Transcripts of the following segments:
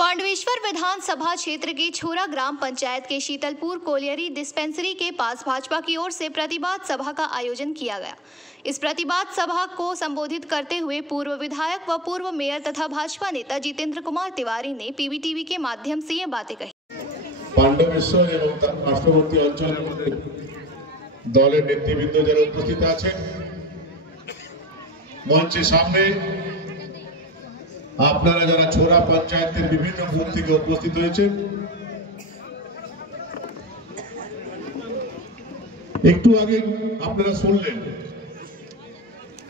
पांडवेश्वर विधानसभा क्षेत्र के छोरा ग्राम पंचायत के शीतलपुर कोलियरी डिस्पेंसरी के पास भाजपा की ओर से प्रतिवाद सभा का आयोजन किया गया। इस प्रतिवाद सभा को संबोधित करते हुए पूर्व विधायक व पूर्व मेयर तथा भाजपा नेता जितेंद्र कुमार तिवारी ने पीबीटीवी के माध्यम से ये बातें कही। पांडवेश्वर एवं पार्श्ववर्ती अंचल दलेर नेतृबृंद যারা উপস্থিত আছেন মঞ্চের সামনে আপনারা যারা ছোরা পঞ্চায়েতের বিভিন্ন বুথ থেকে উপস্থিত হয়েছেন একটু আগে আপনারা শুনলেন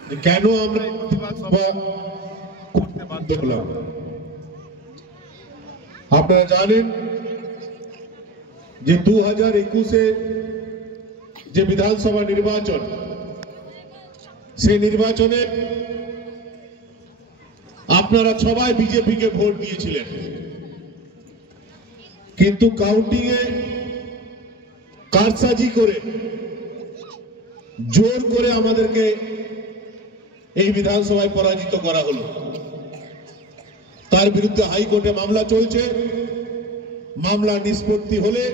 যে কেন আমরা প্রতিবাদ সভা করতে বাধ্য হলাম। আপনারা জানেন যে 2021-এ যে বিধানসভা নির্বাচন সেই নির্বাচনে আপনারা সবাই বিজেপিকে ভোট দিয়েছিলেন, কিন্তু কাউন্টিং এ কারসাজি করে জোর করে আমাদেরকে এই বিধানসভায় পরাজিত করা হলো। তার বিরুদ্ধে হাইকোর্টে মামলা চলছে। মামলা নিষ্পত্তি হলে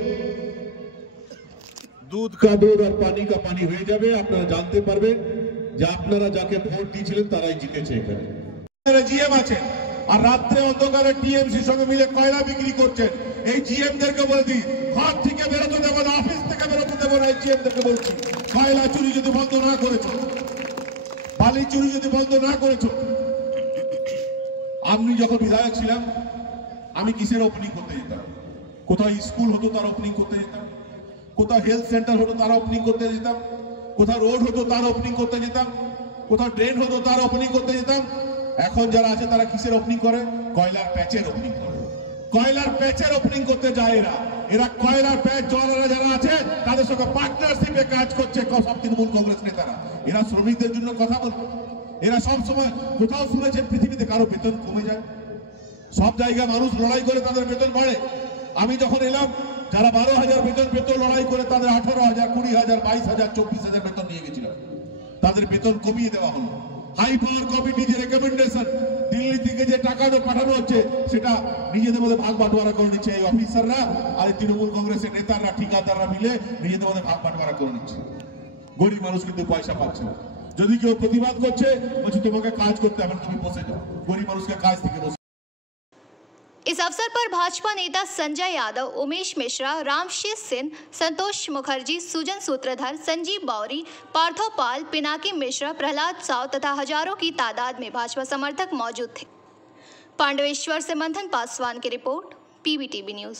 दूध का दूध और पानी का पानी হয়ে যাবে। আপনারা জানতে পারবেন যে আপনারা যাকে ভোট দিয়েছিলেন তারাই জিতেছে। এখানে জিএম আছে আর রাতে অন্ধকারে টিএমসি সঙ্গে মিলে কয়লা বিক্রি করছেন। এই জিএম দেরকে বলে দিই ঘর থেকে বেরোতে দেব না, অফিস থেকে বেরোতে দেব না। এই জিএম দেরকে বলছি কয়লা চুরি যদি বন্ধ না করেছো, বালি চুরি যদি বন্ধ না করেছো। আমি যখন বিধায়ক ছিলাম আমি কিসের ওপেনিং করতে যেতাম, কোথাও স্কুল হতো তার ওপেনিং করতে যেতাম, কোথাও হেলথ সেন্টার হতো তার ওপেনিং করতে যেতাম, কোথাও রোড হতো তার ওপেনিং করতে যেতাম, কোথাও ড্রেন হতো তার ওপেনিং করতে যেতাম। এখন যারা আছে তারা কিসের ওপেনিং করে? কয়লার প্যাচের ওপেনিং করে। কয়লার প্যাচের ওপেনিং করতে যায় এরা কয়লার প্যাচ জলারা যারা আছে তাদের সঙ্গে পার্টনারশিপে কাজ করছে সব তৃণমূল কংগ্রেস নেতারা। এরা শ্রমিকদের জন্য কথা বলে। এরা সব সময় কোথাও শুনেছেন পৃথিবীতে কারো বেতন কমে যায়? সব জায়গায় মানুষ লড়াই করে তাদের বেতন বাড়ে। আমি যখন এলাম যারা 12,000 বেতন পেত লড়াই করে তাদের 18,000, 20,000, 22,000, 24,000 বেতন নিয়ে গেছিল। তাদের বেতন কমিয়ে দেওয়া হলো। হাই পাওয়ার কমিটি যে রেকমেন্ডেশন দিল্লি থেকে যে টাকা পাঠানো হচ্ছে সেটা নিজেদের মধ্যে ভাগ বাটোয়ারা করে নিচ্ছে এই অফিসাররা আর তৃণমূল কংগ্রেসের নেতারা ঠিকাদাররা মিলে নিজেদের মধ্যে ভাগ বাটোয়ারা করে নিচ্ছে। গরিব মানুষ কিন্তু পয়সা পাচ্ছে না। যদি কেউ প্রতিবাদ করছে বলছে তোমাকে কাজ করতে হবে, তুমি বসে যাও। গরিব মানুষকে কাজ থেকে বসে। इस अवसर पर भाजपा नेता संजय यादव, उमेश मिश्रा, रामशीष सिंह, संतोष मुखर्जी, सुजन सूत्रधर, संजीव बौरी, पार्थो पाल, पिनाकी मिश्रा, प्रहलाद साव तथा हजारों की तादाद में भाजपा समर्थक मौजूद थे। पांडवेश्वर से मंथन पासवान की रिपोर्ट, पीबीटीवी न्यूज।